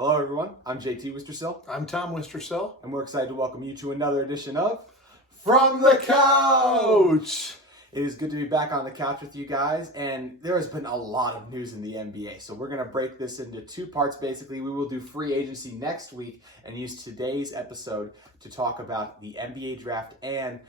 Hello, everyone. I'm JT Wistersill, I'm Tom Wistersill. and we're excited to welcome you to another edition of From the Couch! It is good to be back on the couch with you guys, and there has been a lot of news in the NBA. So we're going to break this into two parts, basically. We will do free agency next week and use today's episode to talk about the NBA draft and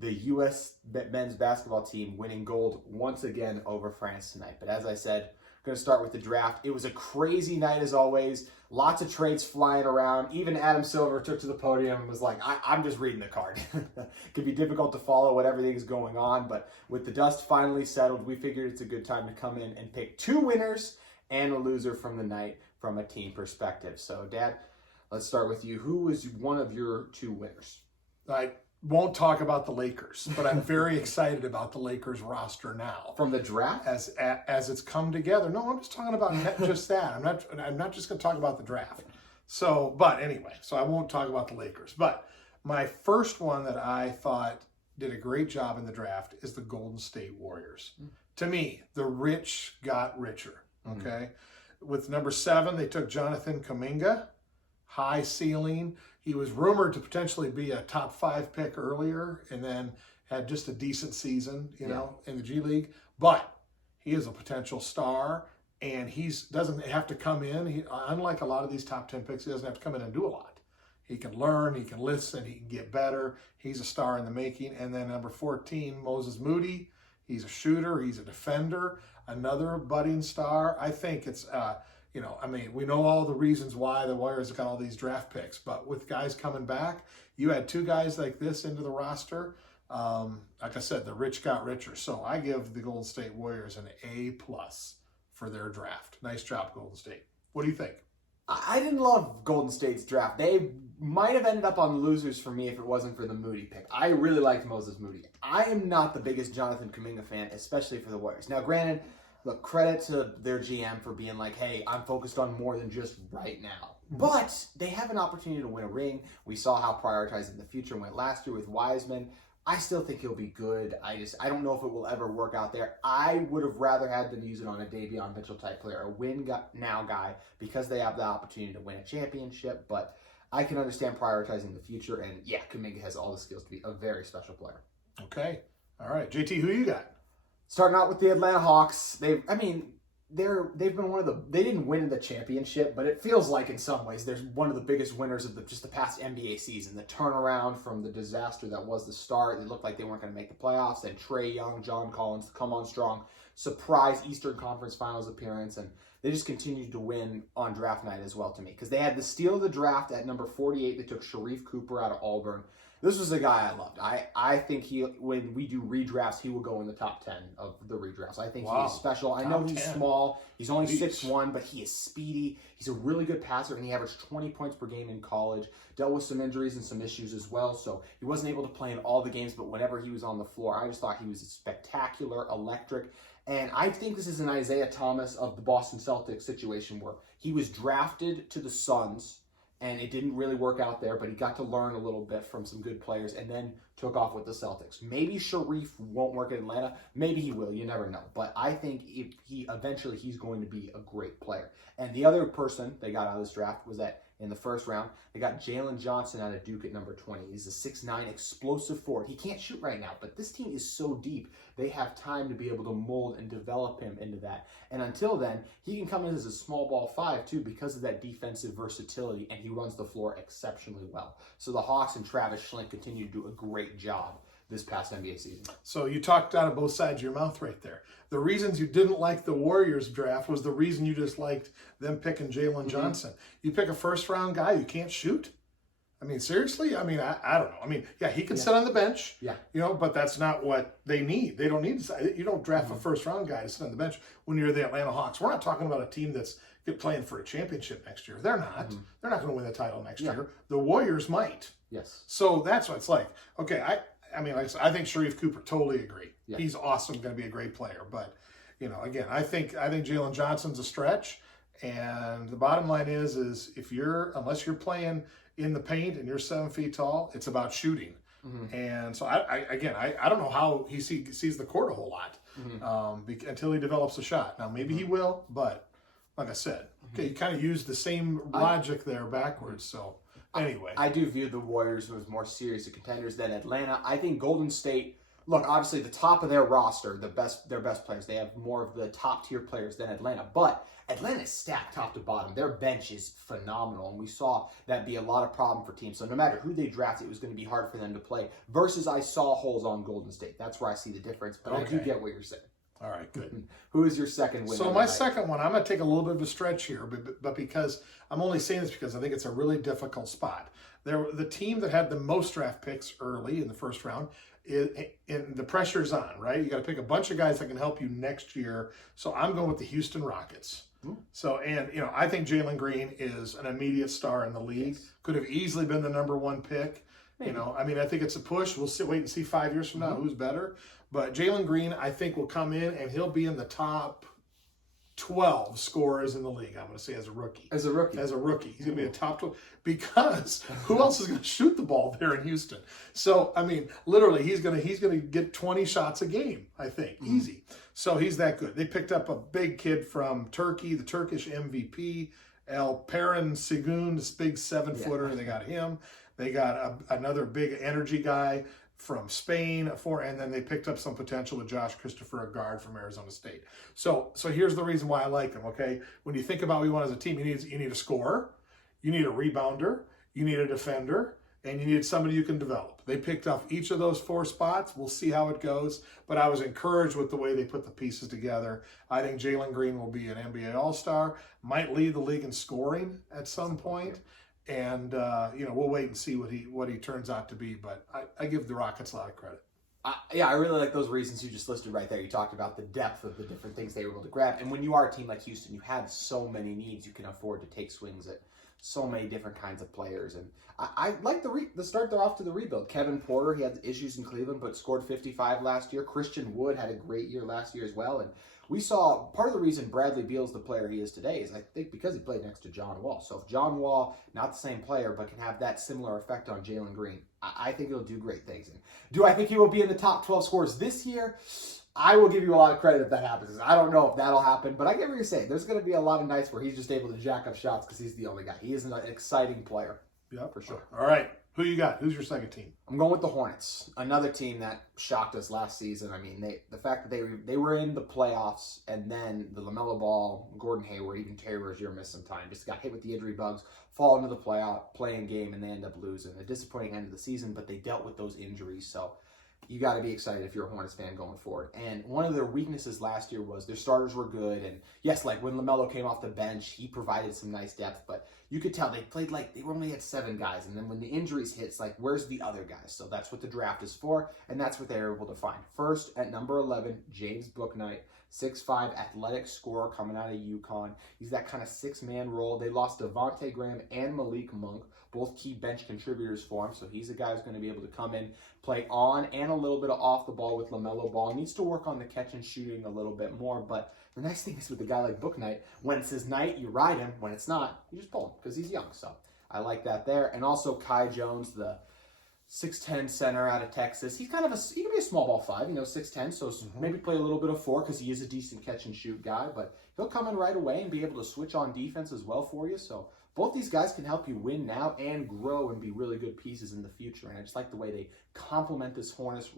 the U.S. men's basketball team winning gold once again over France tonight. But as I said, I'm going to start with the draft. It was a crazy night as always. Lots of trades flying around. Even Adam Silver took to the podium and was like, I'm just reading the card. It could be difficult to follow what everything's going on, but with the dust finally settled, we figured it's a good time to come in and pick two winners and a loser from the night from a team perspective. So, Dad, let's start with you. Who is one of your two winners? I won't talk about the Lakers, but I'm very excited about the Lakers roster now. From the draft? As it's come together. No, I'm just talking about just that. I'm not just going to talk about the draft. So I won't talk about the Lakers. But my first one that I thought did a great job in the draft is the Golden State Warriors. To me, the rich got richer. Okay, with number 7, they took Jonathan Kuminga, high ceiling. He was rumored to potentially be a top 5 pick earlier, and then had just a decent season, in the G League. But he is a potential star, and he doesn't have to come in. Unlike a lot of these top 10 picks, he doesn't have to come in and do a lot. He can learn, he can listen, he can get better. He's a star in the making. And then number 14, Moses Moody. He's a shooter, he's a defender, another budding star. I think it's we know all the reasons why the Warriors got all these draft picks, but with guys coming back, you had two guys like this into the roster. Like I said, the rich got richer. So I give the Golden State Warriors an A+ for their draft. Nice job, Golden State. What do you think? I didn't love Golden State's draft. They might have ended up on losers for me if it wasn't for the Moody pick. I really liked Moses Moody. I am not the biggest Jonathan Kuminga fan, especially for the Warriors. Now, granted, look, credit to their GM for being like, hey, I'm focused on more than just right now. But they have an opportunity to win a ring. We saw how prioritizing the future went last year with Wiseman. I still think he'll be good. I don't know if it will ever work out there. I would have rather had them use it on a Davion Mitchell type player, a win-now guy, because they have the opportunity to win a championship. But I can understand prioritizing the future. And yeah, Kuminga has all the skills to be a very special player. Okay. All right. JT, who you got? Starting out with the Atlanta Hawks, they've been one of the, they didn't win the championship, but it feels like in some ways they're one of the biggest winners of the past NBA season. The turnaround from the disaster that was the start, it looked like they weren't going to make the playoffs. Then Trae Young, John Collins come on strong, surprise Eastern Conference Finals appearance, and they just continued to win on draft night as well to me because they had the steal of the draft at number 48. They took Sharif Cooper out of Auburn. This was a guy I loved. I think when we do redrafts, he will go in the top 10 of the redrafts. I think he is special. I know he's small. He's only 6'1", but he is speedy. He's a really good passer, and he averaged 20 points per game in college. Dealt with some injuries and some issues as well, so he wasn't able to play in all the games, but whenever he was on the floor, I just thought he was spectacular, electric. And I think this is an Isaiah Thomas of the Boston Celtics situation where he was drafted to the Suns, and it didn't really work out there, but he got to learn a little bit from some good players and then took off with the Celtics. Maybe Sharif won't work in Atlanta. Maybe he will. You never know. But I think if he's going to be a great player. And the other person they got out of this draft was that in the first round, they got Jalen Johnson out of Duke at number 20. He's a 6'9", explosive forward. He can't shoot right now, but this team is so deep, they have time to be able to mold and develop him into that. And until then, he can come in as a small ball 5 too because of that defensive versatility, and he runs the floor exceptionally well. So the Hawks and Travis Schlenk continue to do a great job this past NBA season. So you talked out of both sides of your mouth right there. The reasons you didn't like the Warriors draft was the reason you just liked them picking Jalen Johnson. You pick a first-round guy who can't shoot? I mean, seriously? I mean, I don't know. I mean, yeah, he can sit on the bench, but that's not what they need. They don't need to. You don't draft a first-round guy to sit on the bench when you're the Atlanta Hawks. We're not talking about a team that's playing for a championship next year. They're not. They're not going to win the title next year. The Warriors might. Yes. So that's what it's like. Okay, I mean, like I said, I think Sharif Cooper, totally agree. Yeah. He's awesome, going to be a great player. But, again, I think Jalen Johnson's a stretch. And the bottom line is unless you're playing in the paint and you're 7 feet tall, it's about shooting. And so I don't know how he sees the court a whole lot until he develops a shot. Now maybe he will, but like I said. Okay, you kind of used the same logic there backwards. So anyway, I do view the Warriors as more serious contenders than Atlanta. I think Golden State. Look, obviously the top of their roster, their best players. They have more of the top tier players than Atlanta, but Atlanta is stacked top to bottom. Their bench is phenomenal, and we saw that be a lot of problem for teams. So no matter who they drafted, it was going to be hard for them to play. Versus I saw holes on Golden State. That's where I see the difference, but I do get what you're saying. All right, good. Who is your second winner? So my second one, I'm going to take a little bit of a stretch here, but because I'm only saying this because I think it's a really difficult spot. The team that had the most draft picks early in the first round, and the pressure's on, right? You got to pick a bunch of guys that can help you next year. So I'm going with the Houston Rockets. So, and I think Jalen Green is an immediate star in the league. Could have easily been the number one pick. Maybe. I think it's a push. We'll wait and see 5 years from now who's better. But Jalen Green, I think, will come in and he'll be in the top 12 scorers in the league, I'm going to say, as a rookie. He's going to be a top 12 because who else is going to shoot the ball there in Houston? So, literally, he's going to get 20 shots a game, I think. Easy. So he's that good. They picked up a big kid from Turkey, the Turkish MVP, Alperen Şengün, this big 7-footer. Yeah. They got him. They got another big energy guy from Spain, and then they picked up some potential with Josh Christopher, a guard from Arizona State. So here's the reason why I like them, okay? When you think about what you want as a team, you need a scorer, you need a rebounder, you need a defender, and you need somebody you can develop. They picked up each of those 4 spots. We'll see how it goes, but I was encouraged with the way they put the pieces together. I think Jalen Green will be an NBA All-Star, might lead the league in scoring at some point. And we'll wait and see what he turns out to be. But I give the Rockets a lot of credit. I really like those reasons you just listed right there. You talked about the depth of the different things they were able to grab. And when you are a team like Houston, you have so many needs. You can afford to take swings at so many different kinds of players. And I like the start they're off to the rebuild. Kevin Porter, he had issues in Cleveland, but scored 55 last year. Christian Wood had a great year last year as well. And we saw part of the reason Bradley Beal's the player he is today is I think because he played next to John Wall. So if John Wall, not the same player, but can have that similar effect on Jalen Green, I think he'll do great things. And do I think he will be in the top 12 scorers this year? I will give you a lot of credit if that happens. I don't know if that'll happen, but I get what you're saying. There's going to be a lot of nights where he's just able to jack up shots because he's the only guy. He is an exciting player. Yeah, for sure. All right. Who you got? Who's your second team? I'm going with the Hornets, another team that shocked us last season. The fact that they were in the playoffs, and then the LaMelo Ball, Gordon Hayward, even Terry Rozier missed some time, just got hit with the injury bugs, fall into the playing game, and they end up losing. A disappointing end of the season, but they dealt with those injuries, so you got to be excited if you're a Hornets fan going forward. And one of their weaknesses last year was their starters were good. And yes, like when LaMelo came off the bench, he provided some nice depth. But you could tell they played like they only had 7 guys. And then when the injuries hit, it's like, where's the other guys? So that's what the draft is for. And that's what they were able to find. First, at number 11, James Bouknight, 6'5", athletic scorer coming out of UConn. He's that kind of 6-man role. They lost Devontae Graham and Malik Monk, both key bench contributors for him. So he's a guy who's going to be able to come in, play on and a little bit of off the ball with LaMelo Ball. Needs to work on the catch and shooting a little bit more. But the nice thing is with a guy like Bouknight, when it's his night, you ride him. When it's not, you just pull him because he's young. So I like that there. And also Kai Jones, the 6'10" center out of Texas. He's kind of he can be a small ball 5, 6'10", so maybe play a little bit of 4 because he is a decent catch and shoot guy, but he'll come in right away and be able to switch on defense as well for you. So both these guys can help you win now and grow and be really good pieces in the future. And I just like the way they complement this Hornets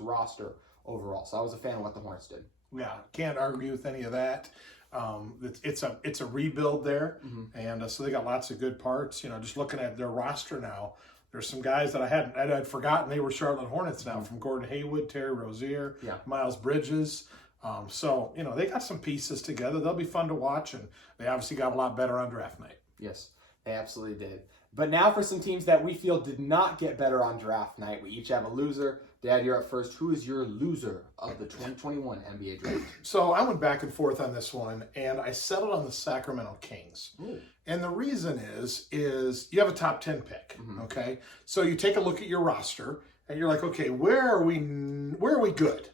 roster overall. So I was a fan of what the Hornets did. Yeah, can't argue with any of that. It's a rebuild there, and so they got lots of good parts. Just looking at their roster now, there's some guys that I'd forgotten they were Charlotte Hornets now, from Gordon Hayward, Terry Rozier, Miles Bridges. So they got some pieces together. They'll be fun to watch, and they obviously got a lot better on draft night. Yes, they absolutely did. But now for some teams that we feel did not get better on draft night. We each have a loser. Dad, you're up first. Who is your loser of the 2021 NBA draft? So I went back and forth on this one, and I settled on the Sacramento Kings. Ooh. And the reason is you have a top 10 pick, okay? So you take a look at your roster, and you're like, okay, where are we good?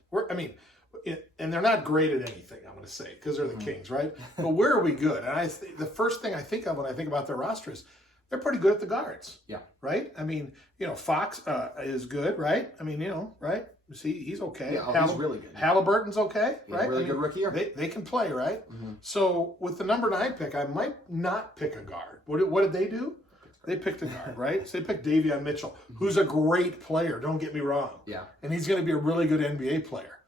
And they're not great at anything, I'm going to say, because they're the Kings, right? But where are we good? And the first thing I think of when I think about their roster is they're pretty good at the guards. Yeah. Right? Fox is good, right? Right? See, he's okay. Yeah, he's really good. Halliburton's okay, right? Really good rookie year. They can play, right? Mm-hmm. So with the number 9 pick, I might not pick a guard. What did they do? They picked a guard, right? So they picked Davion Mitchell, who's a great player. Don't get me wrong. Yeah. And he's going to be a really good NBA player.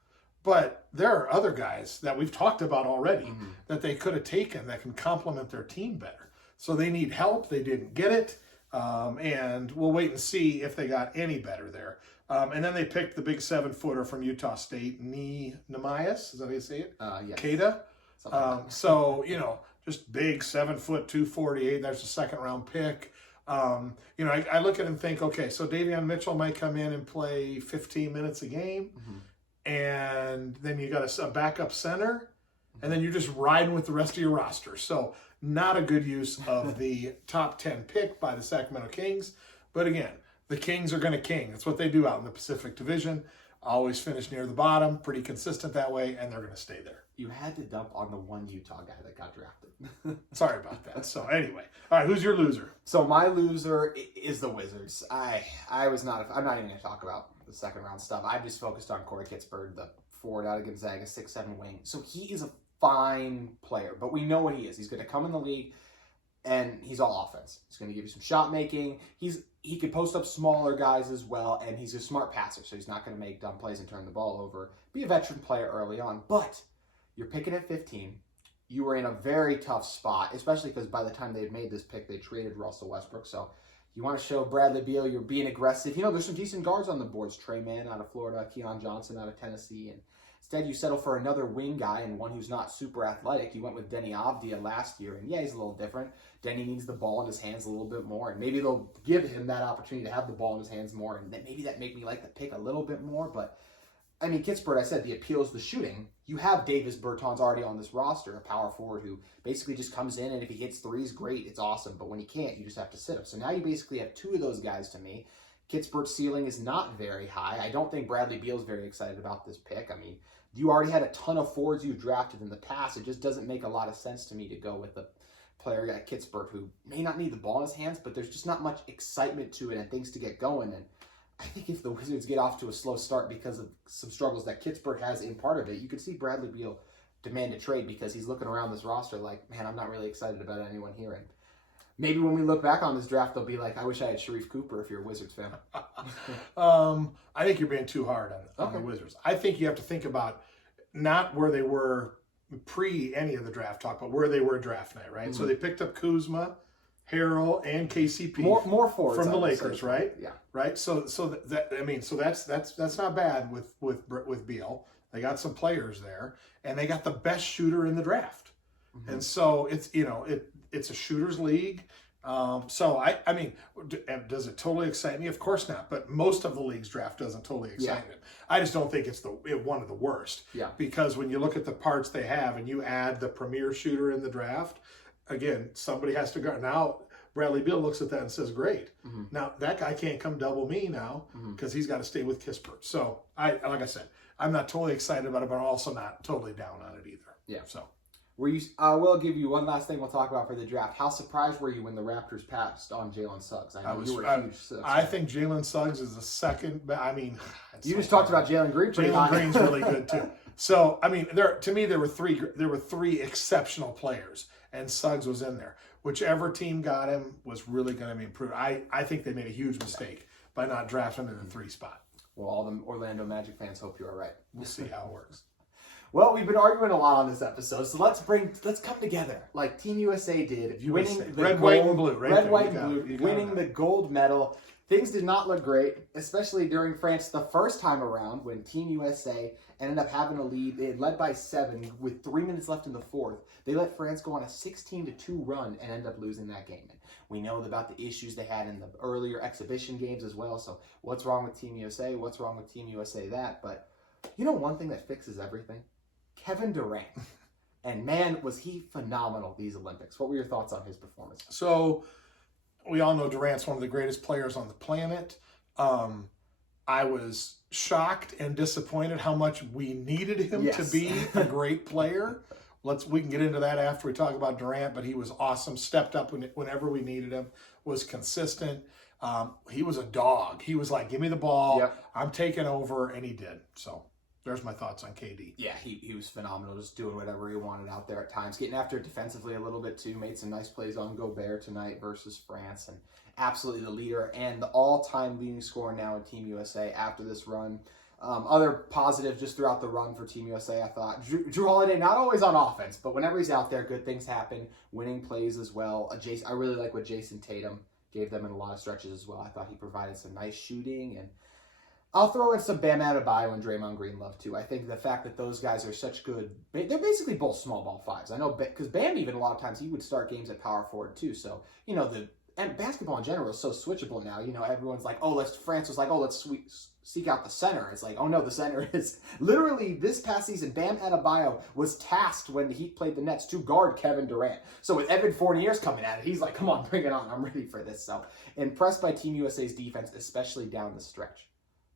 But there are other guys that we've talked about already that they could have taken that can complement their team better. So they need help. They didn't get it. And we'll wait and see if they got any better there. And then they picked the big 7-footer from Utah State, Nehemias. Is that how you say it? Yes. Kada. Like So, just big 7 foot, 248. That's a second round pick. I look at it and think, okay, so Davion Mitchell might come in and play 15 minutes a game. And then you got a backup center. And then you're just riding with the rest of your roster. So not a good use of the top 10 pick by the Sacramento Kings. But again, the Kings are going to king. That's what they do out in the Pacific Division. Always finish near the bottom, pretty consistent that way, and they're going to stay there. You had to dump on the one Utah guy that got drafted. Sorry about that. So anyway, all right, who's your loser? So my loser is the Wizards. I'm not even going to talk about the second round stuff. I just focused on Corey Kispert, the forward out of Gonzaga, 6'7" wing. So he is a fine player, but we know what he is. He's going to come in the league, and he's all offense. He's going to give you some shot making. He could post up smaller guys as well, and he's a smart passer, so he's not going to make dumb plays and turn the ball over. Be a veteran player early on, but you're picking at 15. You were in a very tough spot, especially because by the time they had made this pick, they traded Russell Westbrook. So you want to show Bradley Beal you're being aggressive. There's some decent guards on the boards. Trey Mann out of Florida, Keon Johnson out of Tennessee, and instead you settle for another wing guy and one who's not super athletic. You went with Denny Avdia last year, and yeah, he's a little different. Denny needs the ball in his hands a little bit more, and maybe they'll give him that opportunity to have the ball in his hands more, and maybe that make me like the pick a little bit more. But I mean, Kispert, I said the appeal is the shooting. You have Davis Bertans already on this roster, a power forward who basically just comes in, and if he hits threes, great, it's awesome. But when he can't, you just have to sit him. So now you basically have two of those guys to me. Kispert ceiling is not very high. I don't think Bradley Beal is very excited about this pick. I mean, you already had a ton of forwards you've drafted in the past. It just doesn't make a lot of sense to me to go with a player like Kispert who may not need the ball in his hands, but there's just not much excitement to it and things to get going. And I think if the Wizards get off to a slow start because of some struggles that Kispert has in part of it, you could see Bradley Beal demand a trade because he's looking around this roster like, man, I'm not really excited about anyone here. And maybe when we look back on this draft, they'll be like, I wish I had Sharif Cooper if you're a Wizards fan. I think you're being too hard on the Wizards. I think you have to think about not where they were pre any of the draft talk, but where they were draft night, right? So they picked up Kuzma, Harrell, and KCP. More forwards from the Lakers, right? Yeah. Right. So that's not bad with Beal. They got some players there, and they got the best shooter in the draft. And so it's it's a shooters league. So I mean, does it totally excite me? Of course not. But most of the league's draft doesn't totally excite me. I just don't think it's one of the worst. Yeah. Because when you look at the parts they have, and you add the premier shooter in the draft, again, somebody has to guard. Now Bradley Beal looks at that and says, "Great." Now that guy can't come double me now because he's got to stay with Kispert. So like I said, I'm not totally excited about it, but I'm also not totally down on it either. Yeah. So. Were you? I will give you one last thing we'll talk about for the draft. How surprised were you when the Raptors passed on Jalen Suggs? I know you were a huge Suggs I fan. think Jalen Suggs is the second. I mean, you just talked about Jalen Green. Jalen Green's really good too. So I mean, there were three exceptional players, and Suggs was in there. Whichever team got him was really going to be improved. I think they made a huge mistake by not drafting him in the 3 spot. Well, all the Orlando Magic fans hope you are right. We'll see how it works. Well, we've been arguing a lot on this episode, so let's come together like Team USA did, winning the red, white, and blue, right? Red, there. white, and blue, winning the gold medal. Things did not look great, especially during France the first time around when Team USA ended up having a lead. They had led by 7 with 3 minutes left in the fourth. They let France go on a 16-2 run and end up losing that game. And we know about the issues they had in the earlier exhibition games as well. So what's wrong with Team USA? What's wrong with Team USA that? But you know one thing that fixes everything? Kevin Durant. And man, was he phenomenal these Olympics. What were your thoughts on his performance? So we all know Durant's one of the greatest players on the planet. I was shocked and disappointed how much we needed him to be a great player. We can get into that after we talk about Durant, but he was awesome, stepped up whenever we needed him, was consistent. He was a dog. He was like, give me the ball. Yep. I'm taking over, and he did. So there's my thoughts on KD. Yeah, he was phenomenal, just doing whatever he wanted out there at times. Getting after it defensively a little bit too. Made some nice plays on Gobert tonight versus France. And absolutely the leader and the all-time leading scorer now in Team USA after this run. Other positive just throughout the run for Team USA, I thought. Drew Holiday, not always on offense, but whenever he's out there, good things happen. Winning plays as well. I really like what Jason Tatum gave them in a lot of stretches as well. I thought he provided some nice shooting, and I'll throw in some Bam Adebayo and Draymond Green love too. I think the fact that those guys are such good, they're basically both small ball fives. I know because Bam even a lot of times he would start games at power forward too. So and basketball in general is so switchable now. Everyone's like, France was like, let's seek out the center. It's like, oh no, the center is literally this past season. Bam Adebayo was tasked when the Heat played the Nets to guard Kevin Durant. So with Evan Fournier's coming at it, he's like, come on, bring it on. I'm ready for this. So impressed by Team USA's defense, especially down the stretch.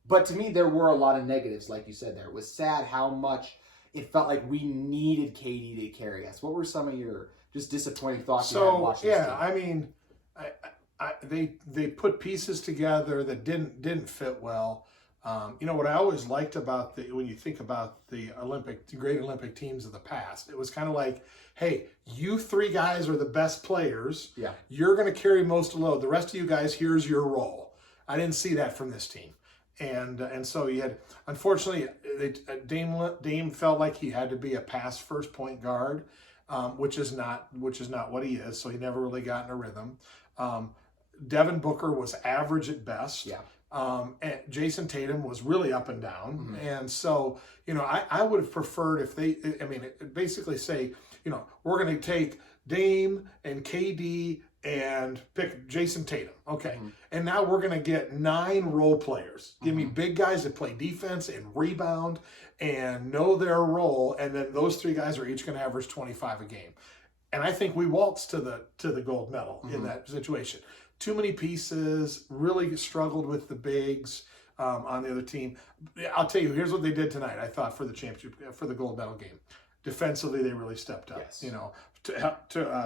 But to me, there were a lot of negatives, like you said there. It was sad how much it felt like we needed KD to carry us. What were some of your just disappointing thoughts you had watching this team? I mean, they put pieces together that didn't fit well. What I always liked about when you think about the great Olympic teams of the past, it was kind of like, hey, you three guys are the best players. Yeah. You're going to carry most of the load. The rest of you guys, here's your role. I didn't see that from this team. And so you had, unfortunately, Dame felt like he had to be a pass first point guard, which is not what he is. So he never really got in a rhythm. Devin Booker was average at best. Yeah. And Jason Tatum was really up and down. Mm-hmm. And so, I would have preferred if basically say, we're going to take Dame and KD and pick Jason Tatum. Okay. Mm-hmm. And now we're going to get 9 role players. Give me big guys that play defense and rebound and know their role. And then those 3 guys are each going to average 25 a game. And I think we waltzed to the gold medal in that situation. Too many pieces, really struggled with the bigs on the other team. I'll tell you, here's what they did tonight, I thought, for the championship, for the gold medal game. Defensively, they really stepped up. Yes.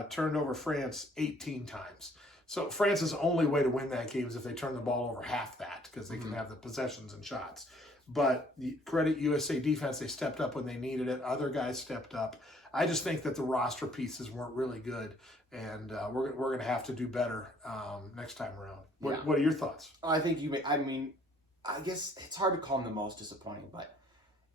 Turned over France 18 times. So France's only way to win that game is if they turn the ball over half that, because they can have the possessions and shots. But credit USA defense, they stepped up when they needed it. Other guys stepped up. I just think that the roster pieces weren't really good, and we're going to have to do better next time around. What are your thoughts? I think I guess it's hard to call him the most disappointing,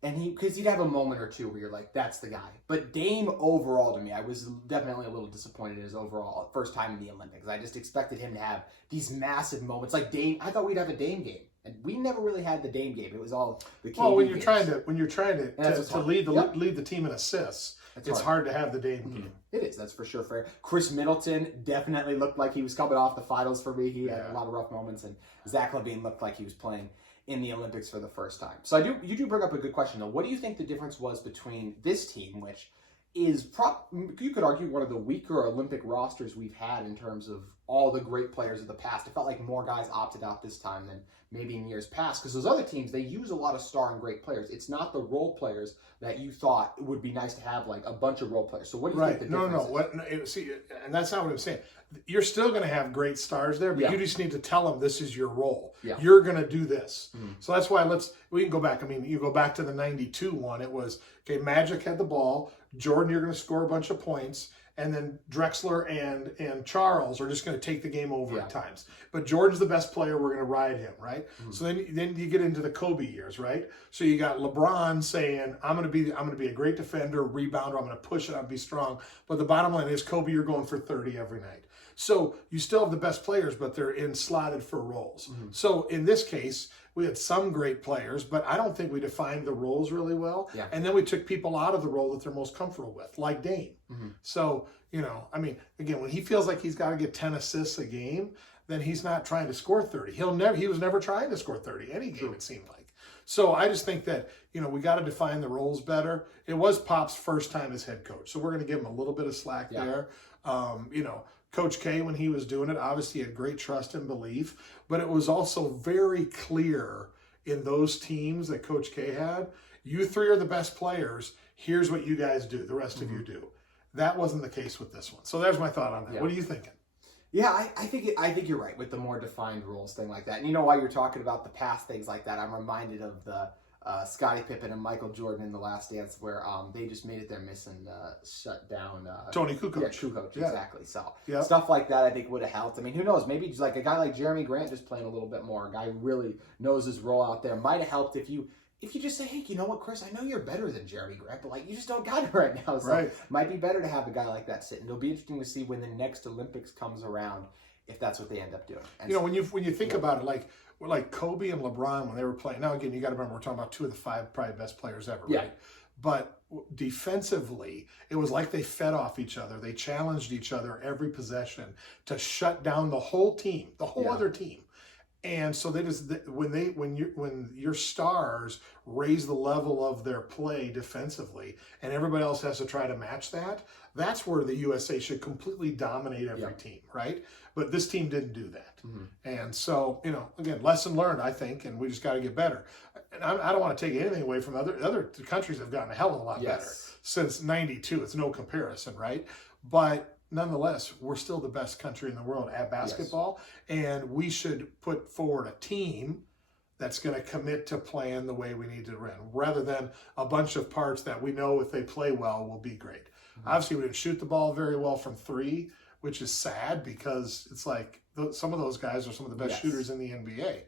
because he'd have a moment or two where you're like, that's the guy. But Dame overall, to me, I was definitely a little disappointed in his overall first time in the Olympics. I just expected him to have these massive moments. Like Dame, I thought we'd have a Dame game. And we never really had the Dame game. It was all the KD when you're games. trying to lead the team in assists, it's hard to have the Dame game. It is, that's for sure fair. Chris Middleton definitely looked like he was coming off the finals for me. He had a lot of rough moments, and Zach LaVine looked like he was playing in the Olympics for the first time. So you do bring up a good question though. What do you think the difference was between this team, which is you could argue one of the weaker Olympic rosters we've had in terms of all the great players of the past? It felt like more guys opted out this time than maybe in years past, because those other teams, they use a lot of star and great players. It's not the role players that you thought it would be nice to have, like a bunch of role players. So what do you think the difference is? See, and that's not what I'm saying. You're still going to have great stars there, but you just need to tell them this is your role. Yeah. You're going to do this. So that's why we can go back. You go back to the 92 one. It was, Magic had the ball. Jordan, you're going to score a bunch of points. And then Drexler and Charles are just going to take the game over at times. But Jordan's the best player. We're going to ride him, right? So then you get into the Kobe years, right? So you got LeBron saying, "I'm going to be a great defender, rebounder. I'm going to push it. I'm going to be strong." But the bottom line is, Kobe, you're going for 30 every night. So you still have the best players, but they're slotted for roles. So in this case, we had some great players, but I don't think we defined the roles really well. Yeah. And then we took people out of the role that they're most comfortable with, like Dame. So, again, when he feels like he's got to get 10 assists a game, then he's not trying to score 30. He was never trying to score 30 any game, it seemed like. So I just think that, we got to define the roles better. It was Pop's first time as head coach, so we're going to give him a little bit of slack there. Coach K, when he was doing it, obviously had great trust and belief, but it was also very clear in those teams that Coach K had, you 3 are the best players, here's what you guys do, the rest of you do. That wasn't the case with this one. So there's my thought on that. What are you thinking? Yeah, I think you're right with the more defined rules thing like that. And you know, while you're talking about the past things like that, I'm reminded of the Scottie Pippen and Michael Jordan in The Last Dance, where they just made it their mission shut down Tony Kukoc. Yeah, Kukoc, exactly. So Yep. stuff like that I think would have helped. I mean, who knows? Maybe just like a guy like Jeremy Grant just playing a little bit more. A guy who really knows his role out there might have helped if you just say, hey, you know what, Chris, I know you're better than Jeremy Grant, but like you just don't got it right now. So Right. might be better to have a guy like that sitting. It'll be interesting to see when the next Olympics comes around if that's what they end up doing. And you know, when you think about it, like Kobe and LeBron when they were playing. Now again, you got to remember we're talking about two of the five probably best players ever, Yeah. right? But defensively, it was like they fed off each other. They challenged each other every possession to shut down the whole team, the whole other team. And so they just when your stars raise the level of their play defensively, and everybody else has to try to match that, that's where the USA should completely dominate every team, right? But this team didn't do that, and so you know, again, lesson learned, I think, and we just got to get better. And I don't want to take anything away from other countries have gotten a hell of a lot better since '92. It's no comparison, right? But nonetheless, we're still the best country in the world at basketball, and we should put forward a team that's going to commit to playing the way we need to win, rather than a bunch of parts that we know if they play well will be great. Obviously, we didn't shoot the ball very well from three, which is sad because it's like some of those guys are some of the best shooters in the NBA.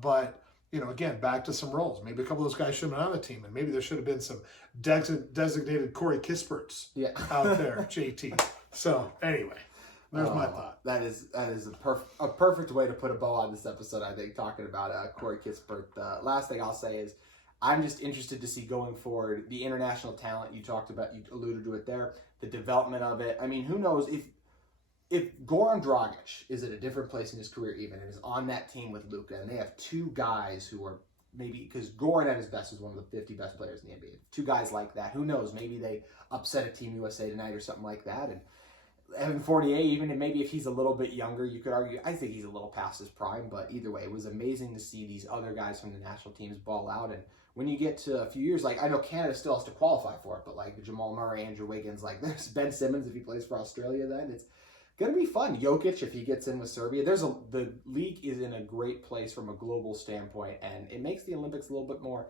But you know, again, back to some roles. Maybe a couple of those guys should have been on the team, and maybe there should have been some designated Corey Kisperts out there, JT. So anyway, there's my thought. That is a perfect way to put a bow on this episode, I think, talking about Corey Kispert. The last thing I'll say is I'm just interested to see going forward the international talent you talked about, you alluded to it there, the development of it. I mean, who knows if Goran Dragic is at a different place in his career even and is on that team with Luka, and they have two guys who are maybe, because Goran at his best is one of the 50 best players in the NBA. Two guys like that, who knows? Maybe they upset a Team USA tonight or something like that. And Evan Fournier, even, and maybe if he's a little bit younger, you could argue, I think he's a little past his prime, but either way, it was amazing to see these other guys from the national teams ball out. And when you get to a few years, like I know Canada still has to qualify for it, but like Jamal Murray, Andrew Wiggins, like there's Ben Simmons if he plays for Australia, then it's going to be fun. Jokic, if he gets in with Serbia, the league is in a great place from a global standpoint, and it makes the Olympics a little bit more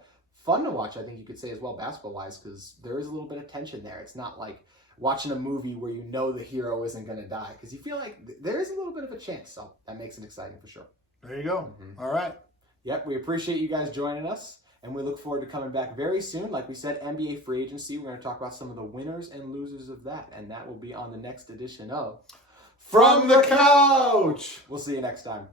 fun to watch, I think you could say as well, basketball-wise, because there is a little bit of tension there. It's not like watching a movie where you know the hero isn't going to die, because you feel like there is a little bit of a chance, so that makes it exciting for sure. There you go. All right. Yep, we appreciate you guys joining us, and we look forward to coming back very soon. Like we said, NBA free agency, we're going to talk about some of the winners and losers of that, and that will be on the next edition of From the Couch! We'll see you next time.